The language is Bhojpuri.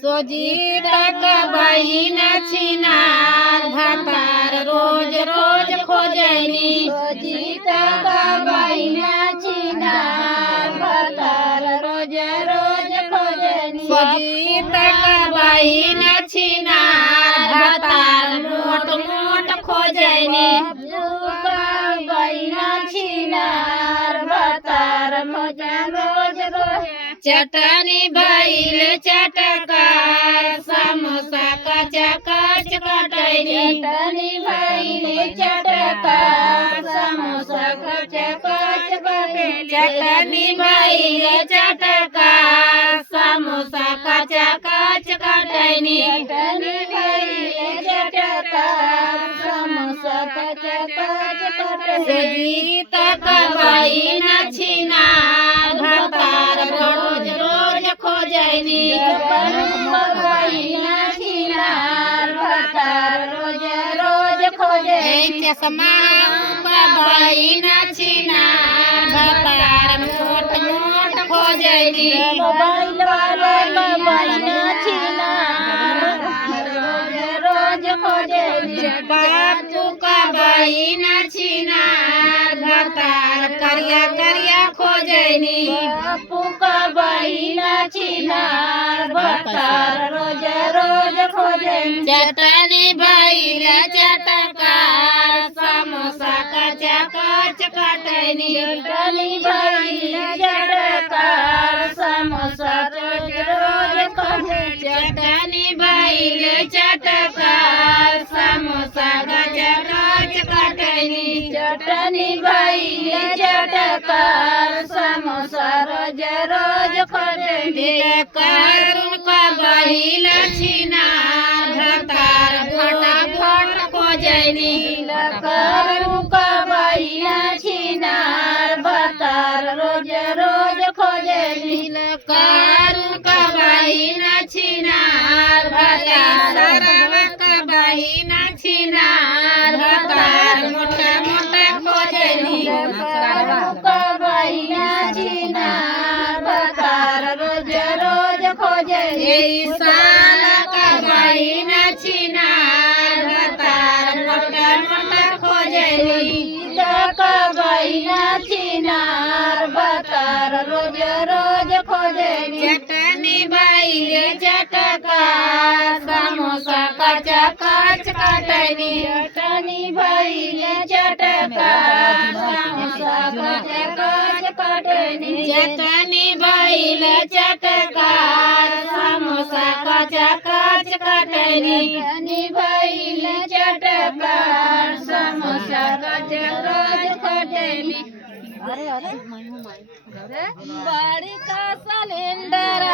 सोजीता का बहिन छिनार भातार रोज रोज खोजनी सोजीता का बहिन छिनार भातार रोज रोज खोजनी सोजीता का बहिन छिनार भातार मोट मोट खोजनी बहिन छिनार भातार रोज रोज चटनी भइल चटकार समोसा कचा कच कटैनी चटनी भइल चटकार समोसा कचा कच कटैनी चटनी भइल चटकार समोसा कचा कच कटैनी चटनी भइल चटकार समोसा कचा कच कटैनी सोजीता का बहिन छिनार भातार रोज रोज खोजनी बहिन छिनार भातार रोज रोज खोजनी चश्मा का बहिन छिनार भातार मोट मोट खोजनी मोबाइल वाले का बहिन छिनार रोज रोज खोजनी बापू का बहिन छिनार भातार करिया करिया खोजनी बापू का बहिन छिनार भातार रोज रोज खोजनी चटनी भइल चटकार समोसा कचा कच कटैनी चटनी भइल चटकार समोसा रोज रोज खोजनी चटनी भइल चटकार समोसा कचा कच कटैनी चटनी भइल चटकार समोसा रोज रोज खोजनी करुण का बहिन छिनार भातार फटाफट खोजनी करू का बहिन छिनार भातार रोज रोज खोजनी करुण का बहिन छिनार भातार का बहिन छिनार भातार मोटा मोटा खोजनी करू का बहिन छिनार भातार रोज रोज खोजनी साल का बहिन छिनार भातार मोटा मोटा खोजनी का बहिन छिनार भातार रोज रोज खोजनी चटनी भइल चटकार समोसा कचा कच कटैनी चटनी भइल चटकार समोसा कचा कच कटनी चटनी भइल चटकार समोसा कचा कच कटैनी चटनी भइल चटकार समोसा कचा कच कटनी बड़ी का सिलेंडर